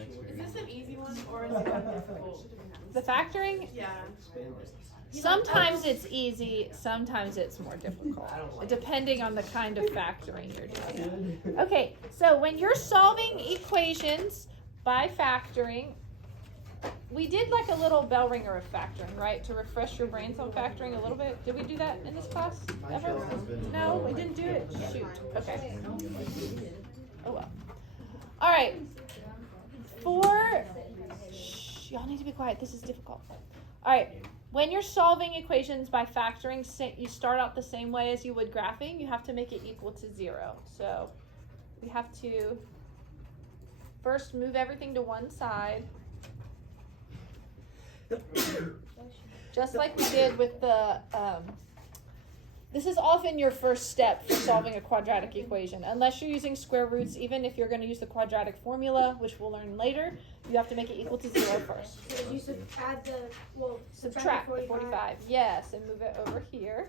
Is this an easy one or is it one difficult? The factoring? Yeah. Sometimes it's easy, sometimes it's more difficult, depending on the kind of factoring you're doing. Okay, so when you're solving equations by factoring, we did like a little bell ringer of factoring, right? To refresh your brains on factoring a little bit. Did we do that in this class ever? No, we didn't do it. Shoot. Okay. Oh well. All right. Y'all need to be quiet. This is difficult. All right. When you're solving equations by factoring, you start out the same way as you would graphing. You have to make it equal to 0. So we have to first move everything to one side. Just like we did with the, this is often your first step for solving a quadratic equation. Unless you're using square roots, even if you're going to use the quadratic formula, which we'll learn later, you have to make it equal to 0 first. So you add the, subtract the 45. Yes, and move it over here.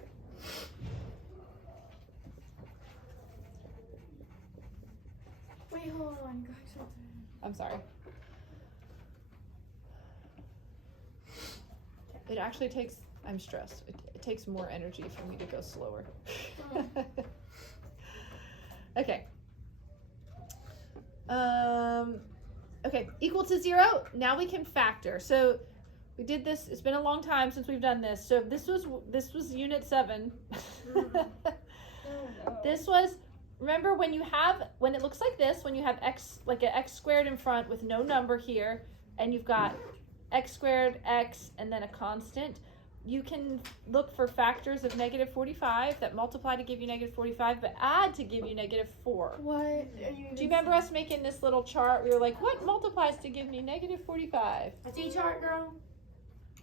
Wait, hold on. I'm sorry. It actually takes, I'm stressed. It takes more energy for me to go slower. Okay. Okay, equal to 0. Now we can factor. So we did this. It's been a long time since we've done this. So this was unit 7. This was, remember when it looks like this, when you have x, like an x squared in front with no number here, and you've got x squared, x, and then a constant, you can look for factors of negative 45 that multiply to give you negative 45, but add to give you negative 4. What? Do you remember us making this little chart? We were like, what multiplies to give me negative 45? A T-chart, girl?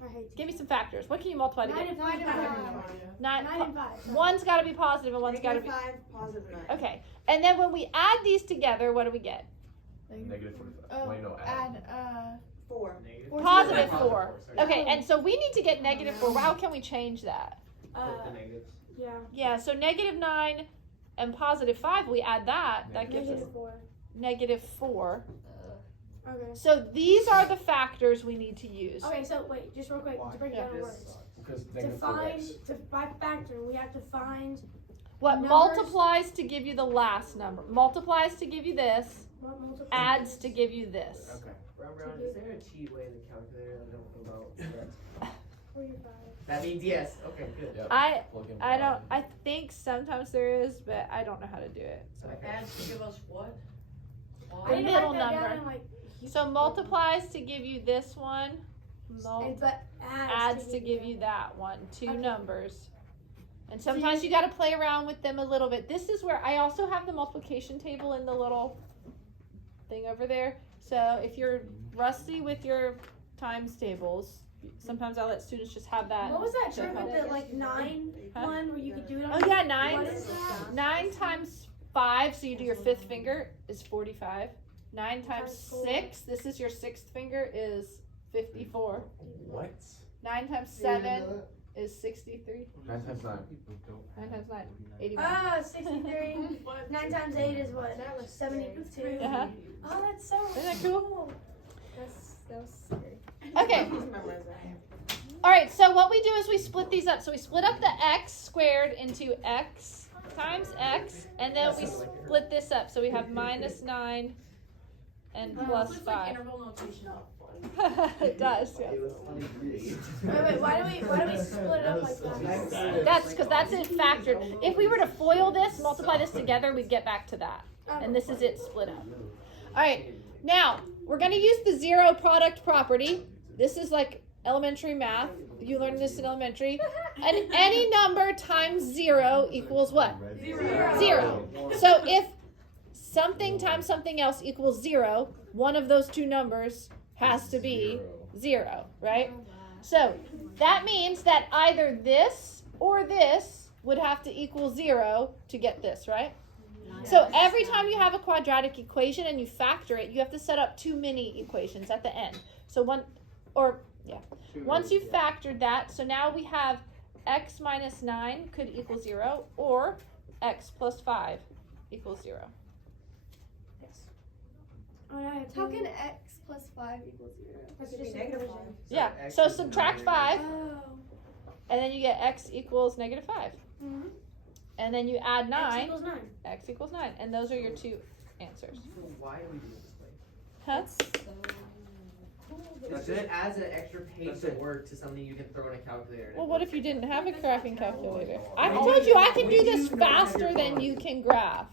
I hate Give me some factors. What can you multiply to get? 9 and 5. One's got to be positive and one's got to be... 5, positive 9. Okay. And then when we add these together, what do we get? Negative 45. Oh, Wait, no, add 4. Positive 4. Okay, and so we need to get negative 4. How can we change that? the negatives. Yeah. Yeah, so negative 9 and positive 5, we add that. That gives us -4. negative 4. Okay. So these are the factors we need to use. Okay, so wait, just real quick, to break it down in words. Because To negative find, 4x. by factoring, we have to find What numbers. multiplies to give you the last number? Multiplies to give you this, What multiplies. adds to give you this. Okay. Brown, is there a cheat way in the calculator I don't know about? 45. That means yes. Okay, good. Yep. I Plug in don't. bottom. I think sometimes there is, but I don't know how to do it. So, Adds to give us what? I The didn't middle write that down number. in, like, so multiplies to give you this one. but Adds to give you that one. Two Okay. numbers. And sometimes you got to play around with them a little bit. This is where I also have the multiplication table in the little thing over there. So if you're rusty with your times tables, sometimes I'll let students just have that. What was that trick Huh? with the like 9 Huh? one where you could do it on? Oh yeah, 9. What is that? 9 times 5, so you do your 5th finger, is 45. 9 times Times 4. 6, this is your 6th finger, is 54. What? 9 times 7 is 63. 9 times 9. 9 times 9, 81. Ah, 63. 9 times 8 is what? 72. Uh-huh. Oh, that's so Isn't that cool? That was scary. Okay. All right, so what we do is we split these up. So we split up the x squared into x times x, and then we split this up. So we have minus 9 and plus It's like 5. interval notation. It does, yes. Wait, why do we split it up like that? That's because that's it factored. If we were to FOIL this, multiply this together, we'd get back to that. And this is it split up. All right, now we're going to use the zero product property. This is like elementary math. You learned this in elementary. And any number times 0 equals what? 0. So if something times something else equals 0, one of those two numbers has to be 0, right? So that means that either this or this would have to equal 0 to get this, right? So every time you have a quadratic equation and you factor it, you have to set up 2 mini equations at the end. So once you've factored that, so now we have x minus 9 could equal 0, or x plus 5 equals 0. Yes. Oh, no, how can x plus 5 equal 0? That's just negative 5. Yeah, X so is subtract negative. 5, Oh. and then you get x equals negative 5. Mm-hmm. And then you add 9, X equals 9. x equals 9. And those are your two answers. So why do we do it this way? Huh? Because it adds an extra page That's of it. work to something you can throw in a calculator. and Well, it what works. if you didn't have a graphing calculator? I Oh, told you I can when do this you don't have faster your than phone. you can graph.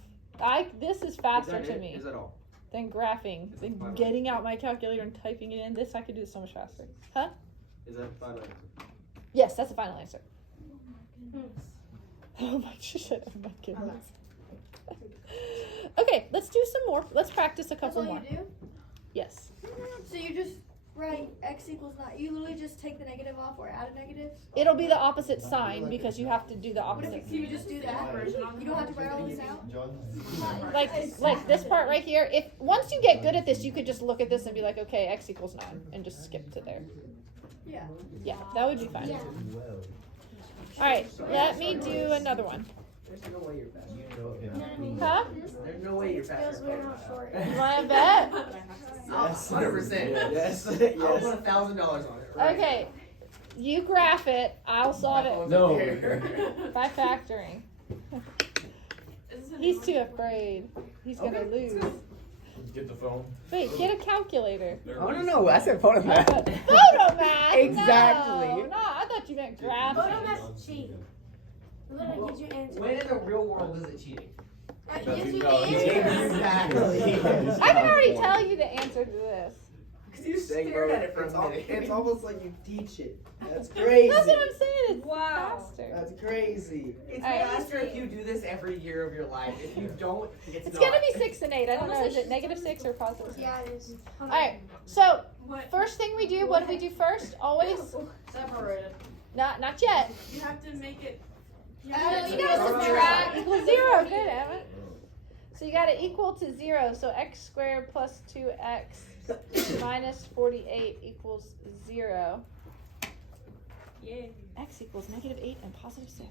This is faster Is that to it? me Is that all? than graphing. Than Final. getting out my calculator and typing it in. This I could do so much faster. Huh? Is that final answer? Yes, that's the final answer. Oh my shit! Oh my goodness. Okay, let's do some more. Let's practice a That's couple all more. you do? Yes. So you just write x equals 9. You literally just take the negative off or add a negative? It'll be the opposite sign because you have to do the What if opposite. you just do that? You don't have to write all this out? Like this part right here. If once you get good at this, you could just look at this and be like, okay, x equals 9, and just skip to there. Yeah. Yeah, that would be fine. Yeah. All right, let me do another one. There's no way you're faster. Huh? There's no way you're faster. Weird how short. You want to bet? Yes, 100%. Yes. I'll Yes. put $1,000 on it. Right Okay, you graph it. I'll solve My it phone's No. up here. by factoring. Is this a He's new too one? afraid. He's gonna lose. Get the phone. Wait, get a calculator. Oh no, I said photo math. Photo math. Exactly. No, I thought you meant graphing. Photo math's cheat. It literally gives you answers. When in the real world is it cheating? It gives you the No, answers. Exactly. I can already tell you the answer to this. Because you stared at it for a minute. It's almost like you teach it. That's crazy. That's what I'm saying. It's Wow. faster. That's crazy. It's All right. faster if you do this every year of your life. If you don't, it's It's not. gonna be 6 and 8. I don't know. Is it -6 or +6? Yeah, it is. All right. So What? first thing we do. What do we do first? Always. Separated. Not yet. You have to make it. You gotta subtract. Equals 0. Good, Emma. So you gotta equal to 0. So x squared plus 2x minus 48 equals 0. Yeah. X equals -8 and +6.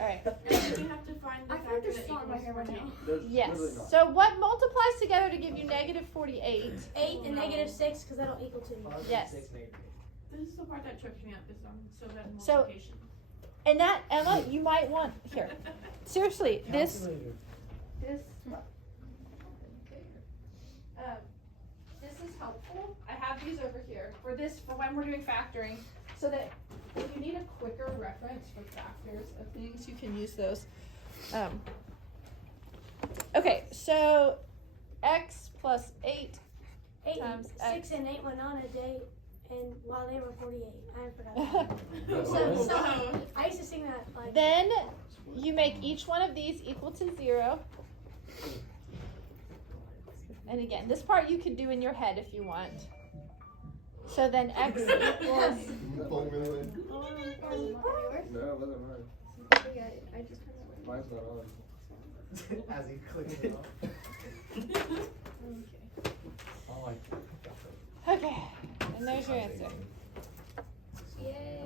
All right. And then you have to find the I feel like factor there's that salt in my equals hair right 14. now. There's Yes. literally not. So what multiplies together to give you -48? 8 and -6 because that'll equal 2. Yes. This is the part that trips me up. Is so bad in So- multiplication. And that, Emma, you might want here. Seriously, this. This is helpful. I have these over here for when we're doing factoring, so that if you need a quicker reference for factors of things, you can use those. Okay, so x plus 8 8 times 6 x. and 8 went on a date, and while they were 48, I forgot that. So I used to sing that like. Then you make each one of these equal to 0. And again, this part you can do in your head if you want. So then x equals. No, it wasn't mine. Mine's not on. As he clicked it off. Oh, Okay, and there's your answer. Yay.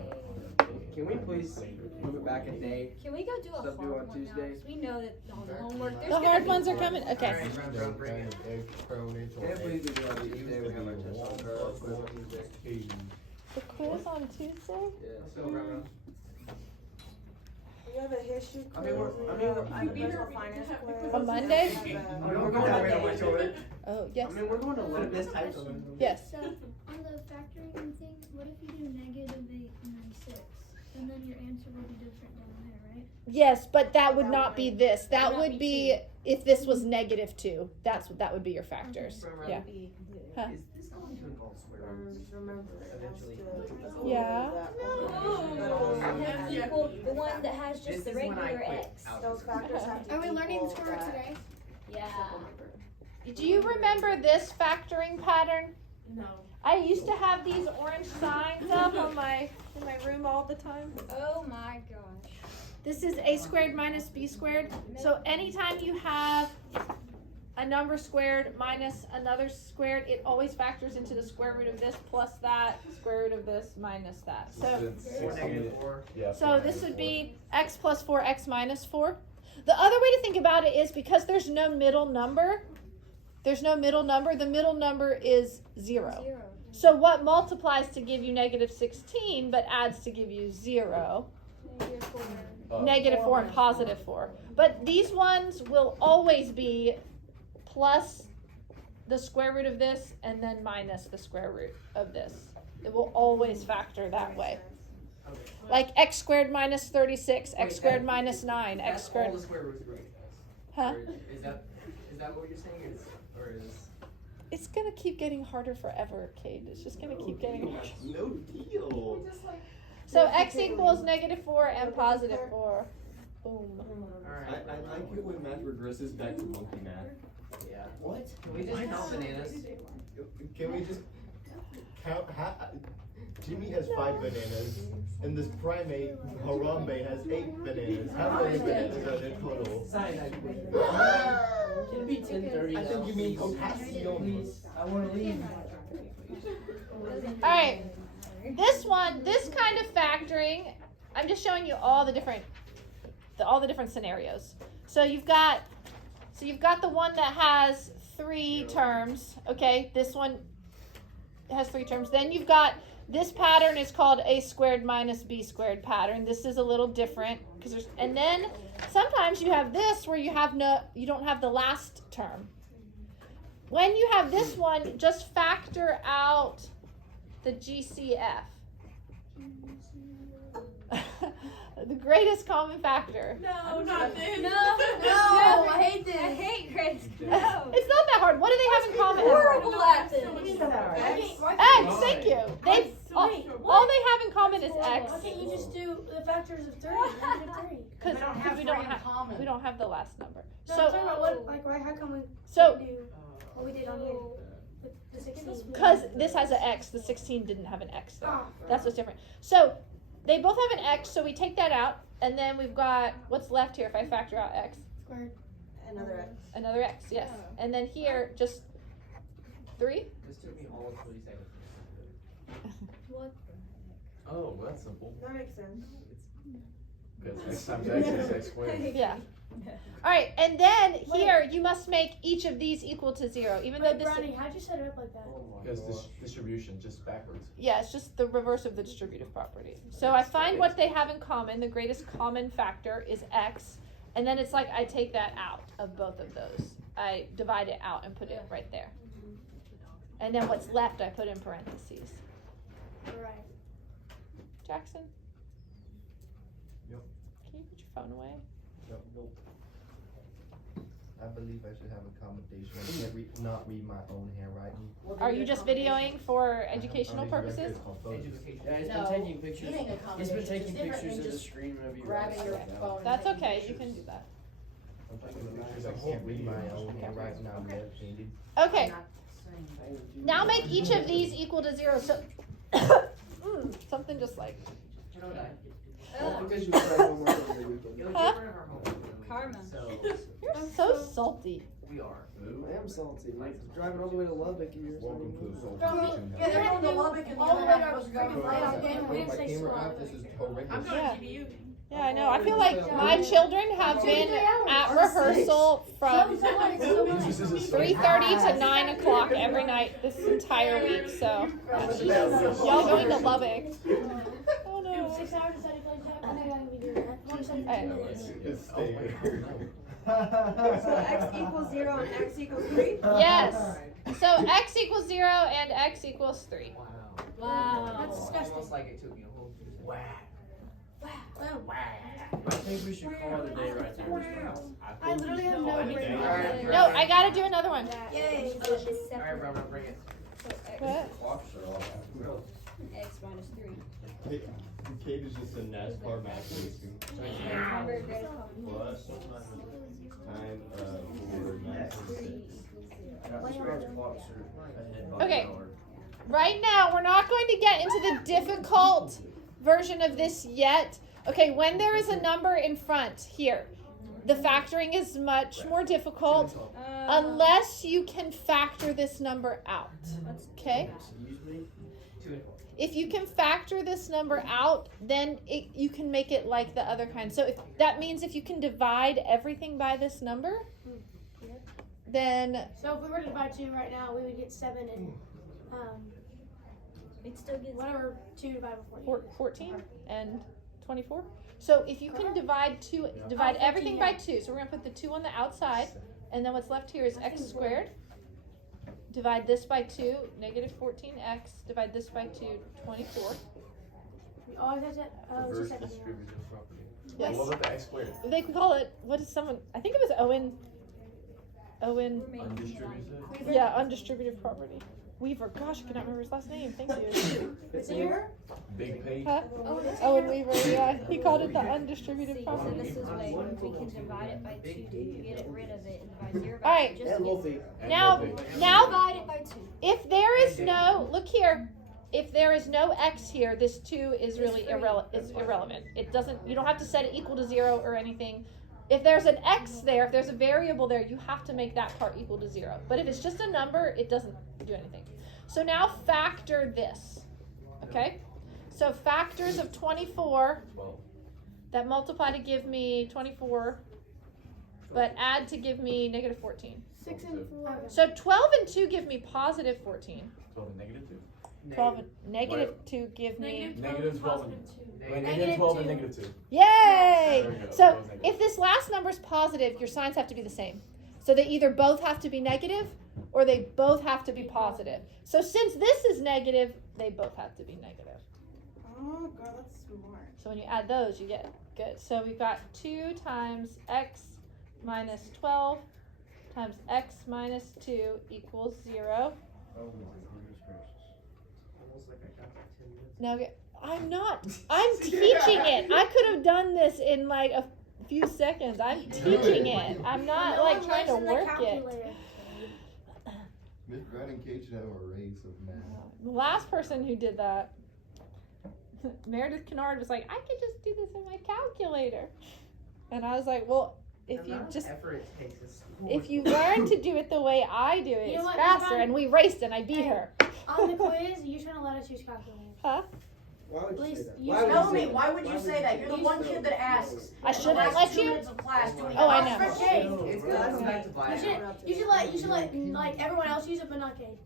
Can we please move it back a day? Can we go do a Stuff due hard on one now? Tuesday? 'Cause we know that all the homework. The hard ones are coming? Okay. Alright, round, bring it. Can't believe we do it on Tuesday. We have our test on Thursday. The quiz on Tuesday? So, round. You have a history I mean, we're- quiz, I mean, you have we're- a personal finance quiz. On Monday? you have a- I mean, we're going to my shoulder. Oh, yes. I mean, we're going to limit this type of. Yes. So, on the factoring thing, what if you do -8 and then 6? And then your answer will be different down there, right? Yes, but that would not be this. That would be if this was -2. That would be your factors. Yeah. Huh. Is this going to involve square roots? Just remember, it has Eventually. to- Yeah. Have equal the one that has This just the is when I regular quit X. algebra. Those factors have to Are we learning equal square root that. today? Yeah. Do you remember this factoring pattern? No. I used to have these orange signs up in my room all the time. Oh my gosh. This is a squared minus b squared. So anytime you have a number squared minus another squared, it always factors into the square root of this plus that, square root of this minus that. So Or -4. Yeah. So this would be x plus 4, x minus 4. The other way to think about it is because there's no middle number, There's no middle number. The middle number is 0. 0. So what multiplies to give you negative 16 but adds to give you 0? Negative 4 and positive 4. But these ones will always be plus the square root of this and then minus the square root of this. It will always factor that way. Okay. Like x squared minus 36, x Wait, squared that- minus 9, x That's squared. all the square roots we're gonna Huh? Is that what you're saying? Or is It's gonna keep getting harder forever, Kate. It's just gonna keep getting harder. No deal. So x equals negative 4 and positive 4. Boom. alright. I like it when math regresses back to monkey math. Yeah. What? Can we just count bananas? Can we just count? Jimmy has 5 bananas, and this primate, Harambe, has 8 bananas. How many bananas are there total? Cyanide. Can it be 10:30 I now? think you mean potassium. I wanna leave. Alright. This one, this kind of factoring, I'm just showing you all the different scenarios. So you've got the one that has 3 terms, okay? This one has 3 terms. Then you've got this pattern is called a squared minus b squared pattern. This is a little different and then sometimes you have this where you don't have the last term. When you have this one, just factor out the GCF. The greatest common factor. No, not this. No, I hate this. I hate grades. It's not that hard. What do they have in common? Horrible at this. X, thank you. All they have in common is X. Why can't you just do the factors of 3? Negative 3. Because we don't have the last number. No, I'm So talking about what, like, why, how come we So- can't do what we did on here with the 16? because this has an X, the 16 didn't have an X there. Ah, That's what's different. So they both have an X, so we take that out, and then we've got what's left here if I factor out X. squared. Another X. Another X, yes. And then here, just 3. This took me all of 30 seconds. What? Oh, well, that's simple. That makes sense. Because x times x is x squared. Yeah. All right, and then here you must make each of these equal to 0, even though Wait, this. Brownie, how'd you set it up like that? Because this distribution just backwards. Yeah, it's just the reverse of the distributive property. So I find what they have in common. The greatest common factor is X, and then it's like I take that out of both of those. I divide it out and put it right there. And then what's left I put in parentheses. Right. Jackson? Yep. Can you put your phone away? Nope. I believe I should have accommodation. I can't not read my own handwriting. Are you just videoing for educational purposes? Education. Yeah, he's No, been taking pictures. eating He's accommodation been is taking different pictures than of the just screen whenever you grabbing write your stuff down. phone. and That's taking okay, you pictures. can do that. I'm taking pictures. I can't read my own handwriting. I'm left-handed. Okay, I'm not saying. now make each of these equal to 0. So, something just like. Don't die. Ugh. Because you tried one more over the weekend. Yo, Huh? get rid of our home. Karma. So You're so salty. we are. Ooh. I am salty. Driving all the way to Lubbock and you're Welcome to the soul. Yeah, they're going to Lubbock and all the way to our freaking playoff game. We didn't say swap. This is I'm horrendous. going Yeah. to GBU. Yeah, I know. I feel like my children have been at rehearsal from 3:30 to 9 o'clock every night this entire week. So y'all going to Lubbock? Oh no. 6 hours of study play time. I think I can be doing that. 172 minutes. It's stay here. So X equals 0 and X equals 3? Yes. So x equals 0 and x equals 3. Wow. Wow. That's disgusting. Almost like it took me a whole. Wow. Wow. I think we should call it a day right there. I literally have no idea. No, I gotta do another one. Yay. Alright, bro, bring it. What? X minus 3. Kate is just a NASCAR math racing. Remember greatest common. Plus time for math Okay. Right now, we're not going to get into the difficult version of this yet. Okay, when there is a number in front here, the factoring is much more difficult unless you can factor this number out. Okay? Usually 2 and 4. If you can factor this number out, then you can make it like the other kind. So that means if you can divide everything by this number, then So if we were to divide 2 right now, we would get 7 and It still gets whatever 2 divided by 40 is. 14 and 24. So if you can divide divide Oh, everything 14, by yeah. 2. So we're gonna put the 2 on the outside, and then what's left here is x squared. Divide this by 2, negative 14x. Divide this by 2, 24. We always have to. Oh, it's Reverse just 7. distributive property. Yes. What about the x squared? They can call it, what is someone, I think it was Owen, Undistributed? yeah, undistributed property. Weaver, gosh, I cannot remember his last name, thank you. It's here. Big page? Huh? Oh, it's Owen here. Weaver, yeah, he called it the undistributed So property. this is way we can divide it by 2 to get rid of it and divide 0 by Alright. 2 just And to get Wolfie. And Now, big. now, divide it by 2. if there is no, look here, if there is no x here, this 2 is really irrelevant. It doesn't, you don't have to set it equal to 0 or anything. If there's an x there, if there's a variable there, you have to make that part equal to 0. But if it's just a number, it doesn't do anything. So now factor this, okay? So factors of 24 12. that multiply to give me 24, but add to give me negative 14. 6 and 4. So 12 and 2 give me positive 14. 12 and negative 2. 12 and negative 2 give me, Negative 12 and Negative negative 12 and negative 2. yay! There we go. So That was negative. if this last number is positive, your signs have to be the same. So they either both have to be negative or they both have to be positive. So since this is negative, they both have to be negative. Oh, God, that's smart. So when you add those, you get good. So we've got 2 times x minus 12 times x minus 2 equals 0. Oh, goodness gracious. Almost like I got that 10 minutes. Now I'm teaching it. I could have done this in like a few seconds. I'm teaching it. I'm not No like one trying to lives in the work it. calculator. Miss Brown and Kate should have a race of math. The last person who did that, Meredith Kennard, was like, I could just do this in my calculator. And I was like, well, if The you amount of just effort it takes is if you learn to do it the way I do it, You know it's what, faster. Miss And we raced and I beat her. On the quiz, you shouldn't let us use calculator. Huh? Why would you Please, say that? you Why would should- you Tell me, say that? why would you say that? You're the You one should- kid that asks. I The shouldn't last let 2 you? minutes of class doing Oh, I it. know. For Jake. It's goes back to You bias. should let like everyone else use it, but not Cade,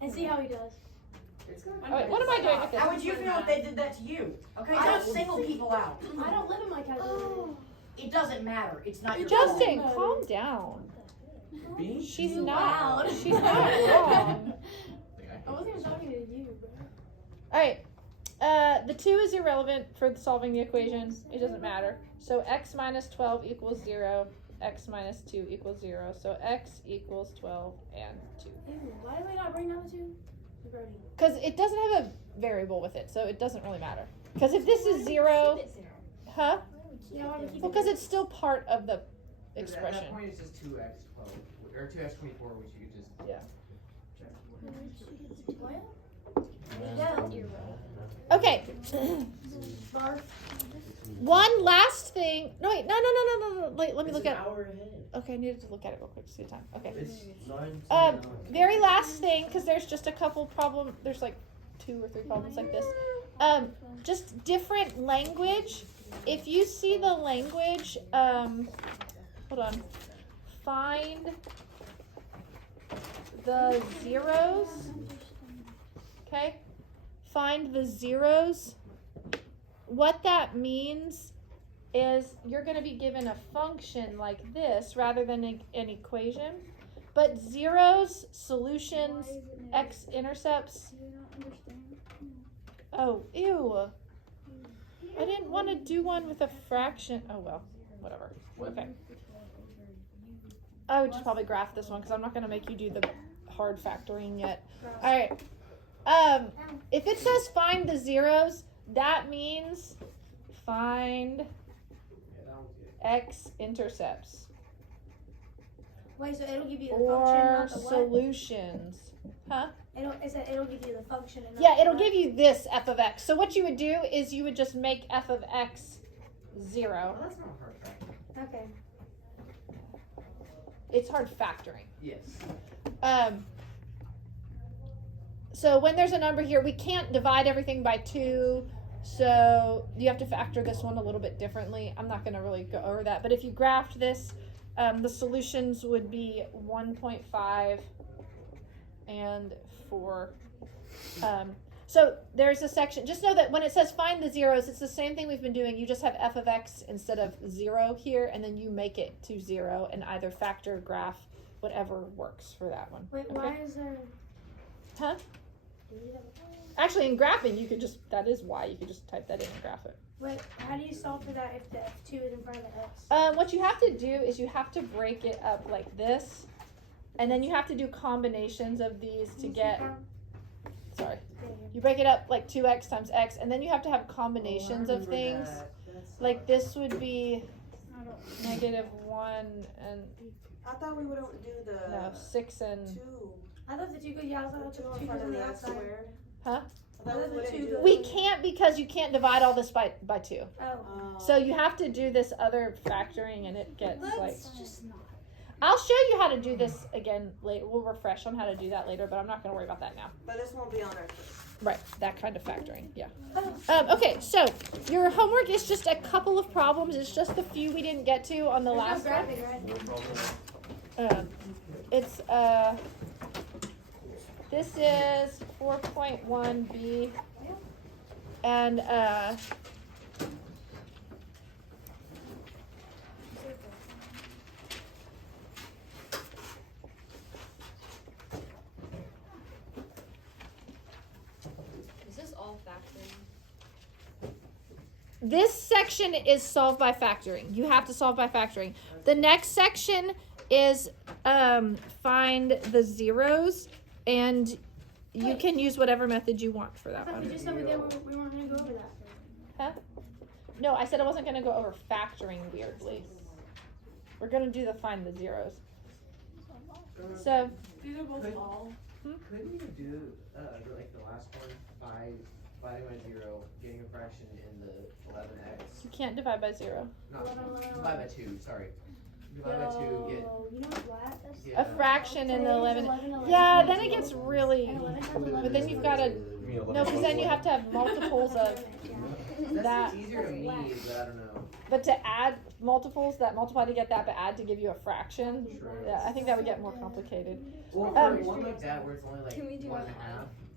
and see how he does. It's gonna All right, what am I doing with this? How would you feel if they did that to you? Okay, I don't don't single people out. I don't live in my calculator. It doesn't matter. It's not your Justin, fault. calm down. be. She's Too not. loud. She's not wrong. I wasn't even talking to you, bro. All right. The 2 is irrelevant for solving the equation. It doesn't matter. So x minus 12 equals 0. X minus 2 equals 0. So x equals 12 and 2. Ew, why did we not bring down the 2? Brody. Because it doesn't have a variable with it, so it doesn't really matter. Because if this is 0, huh? You know why we keep Well, because it's still part of the 'Cause At expression. that point, it's just 2x12 or 2x24, which you could just Yeah. What? Okay. Barf. One last thing. No, wait. No. Wait, let me look an at it. hour ahead. Okay, I needed to look at it real quick to see the time. Okay. It's 9. Very last thing, because there's just a couple problem. There's like 2 or 3 problems like this. Just different language. If you see the language, hold on. Find the zeros. Okay. Find the zeros. What that means is you're going to be given a function like this rather than an equation. But zeros, solutions, Why is it negative? x-intercepts. Do you not understand? Oh, ew. I didn't want to do one with a fraction. Oh, well, whatever. Okay. I would just probably graph this one because I'm not going to make you do the hard factoring yet. All right. If it says find the zeros, that means find Yeah, that one's good. x-intercepts Wait, so it'll give you the function, or not the what? solutions. Huh? It'll give you the function. And not Yeah, the it'll what? give you this f of x. So what you would do is you would just make f of x 0. Well, that's not a hard factor. Okay. It's hard factoring. Yes. So when there's a number here, we can't divide everything by 2, so you have to factor this one a little bit differently. I'm not going to really go over that, but if you graphed this, the solutions would be 1.5 and 4. So there's a section, just know that when it says find the zeros, it's the same thing we've been doing. You just have f of x instead of 0 here, and then you make it to 0 and either factor, graph, whatever works for that one. Wait, why is there? Huh? Do you have a- Actually, in graphing, you could just, that is why, you could just type that in and graph it. Wait, how do you solve for that if the F2 is in front of the S? What you have to do is you have to break it up like this, and then you have to do combinations of these to get, sorry, you break it up like 2x times x, and then you have to have combinations of things. Like this would be -1 and, I thought we wouldn't do the no, 6 and, 2. I thought the 2 goes, yeah, I thought the 2 in goes front on of the the x outside. squared. huh? I thought we wouldn't do the We can't because you can't divide all this by 2. Oh. So you have to do this other factoring, and it gets like, Let's just not. I'll show you how to do this again later. We'll refresh on how to do that later, but I'm not going to worry about that now. But this won't be on our quiz. Right, that kind of factoring, yeah. Okay, so your homework is just a couple of problems. It's just the few we didn't get to on the last one. It's this is 4.1b, and Is this all factoring? this section is solved by factoring. You have to solve by factoring. The next section is find the zeros, and you can use whatever method you want for I that thought we one. just said we weren't going to go over that. Huh? No, I said I wasn't going to go over factoring weirdly. We're going to do the find the zeros. So, These are both all. Couldn't you do like the last one by dividing by 0, getting a fraction in the 11x? you can't divide by 0. Not divide by 2. Sorry. Divide by 2. Get You know what? A fraction in the 11. 11. Yeah, then it gets really. And 11 times 11 But then you've got to. No, because then you have to have multiples of That that. seems easier to me, but I don't know. But to add multiples, that multiply to get that, but add to give you a fraction. Yeah, I think that would get more complicated. Well, for one like that where it's only like Can we do 1.5, it?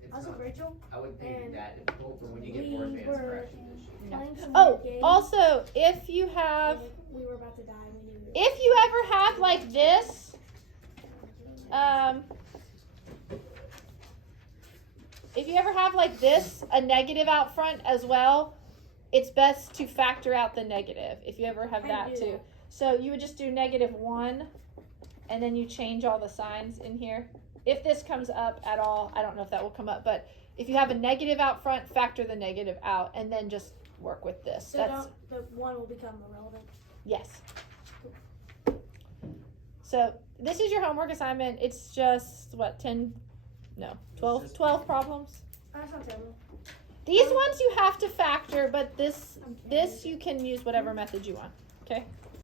it's Also, not. Rachel, I would think and that difficult for when you get we more advanced were fractions. playing some Oh, games, also, if you have, and we were about to die. We knew it. if you ever have like this, if you ever have like this, a negative out front as well, it's best to factor out the negative if you ever have I that do too. that. So you would just do -1, and then you change all the signs in here. If this comes up at all, I don't know if that will come up, but if you have a negative out front, factor the negative out, and then just work with this. So That's the 1 will become irrelevant. yes. So this is your homework assignment. It's just what 12 problems. That's not terrible. These ones you have to factor, but this you can use whatever method you want. Okay.